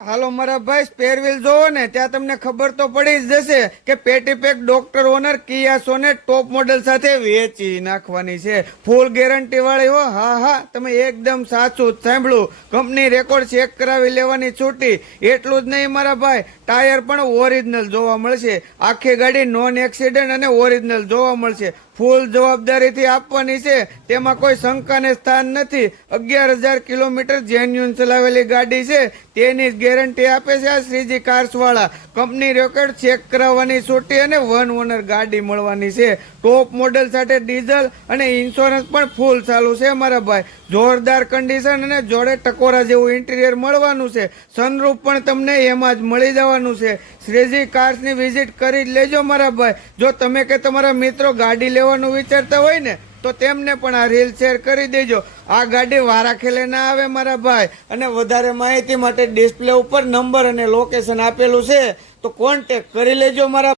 હાલો મારા ભાઈ spare wheel જોવો ને ત્યાં તમને ખબર તો પડી જ જશે કે પેટી પેક ડોક્ટર ઓનર કિયા સોનેટ ટોપ મોડેલ સાથે વેચી નાખવાની છે. ફૂલ ગેરંટી વાળી હો. હા તમે એકદમ સાચું જ સાંભળ્યું. કંપની રેકોર્ડ ચેક કરાવી લેવાની છૂટી. એટલું જ નહીં મારા ભાઈ, ટાયર પણ ઓરિજિનલ જોવા મળશે. આખી ગાડી નોન એક્સિડન્ટ અને ઓરિજિનલ જોવા મળશે. ફૂલ જવાબદારીથી આપવાની છે, તેમાં કોઈ શંકાને સ્થાન નથી. 11,000 કિલોમીટર જેન્યુન ચલાવેલી ગાડી છે, તેની જ ગેરંટી આપે છે આ શ્રીજી કાર્સ વાળા. કંપની રેકોર્ડ ચેક કરાવવાની છૂટી અને વન ઓનર ગાડી મળવાની છે. ટોપ મોડેલ સાથે ડીઝલ અને ઇન્સ્યોરન્સ પણ ફૂલ ચાલુ છે મારા ભાઈ. જોરદાર કન્ડિશન અને જોડે ટકોરા જેવું ઇન્ટિરિયર મળવાનું છે. સનરૂફ પણ તમને એમાં જ મળી જવાનું છે. શ્રીજી કાર્સની વિઝિટ કરી જ લેજો મારા ભાઈ. જો તમે કે તમારા મિત્રો ગાડી લેવાનું વિચારતા હોય ને તો તેમને પણ આ રીલ શેર કરી દેજો. આ ગાડી વારા ખેલે ના આવે મારા ભાઈ. અને વધારે માહિતી માટે ડિસ્પ્લે ઉપર નંબર અને લોકેશન આપેલું છે, તો કોન્ટેક્ટ કરી લેજો મારા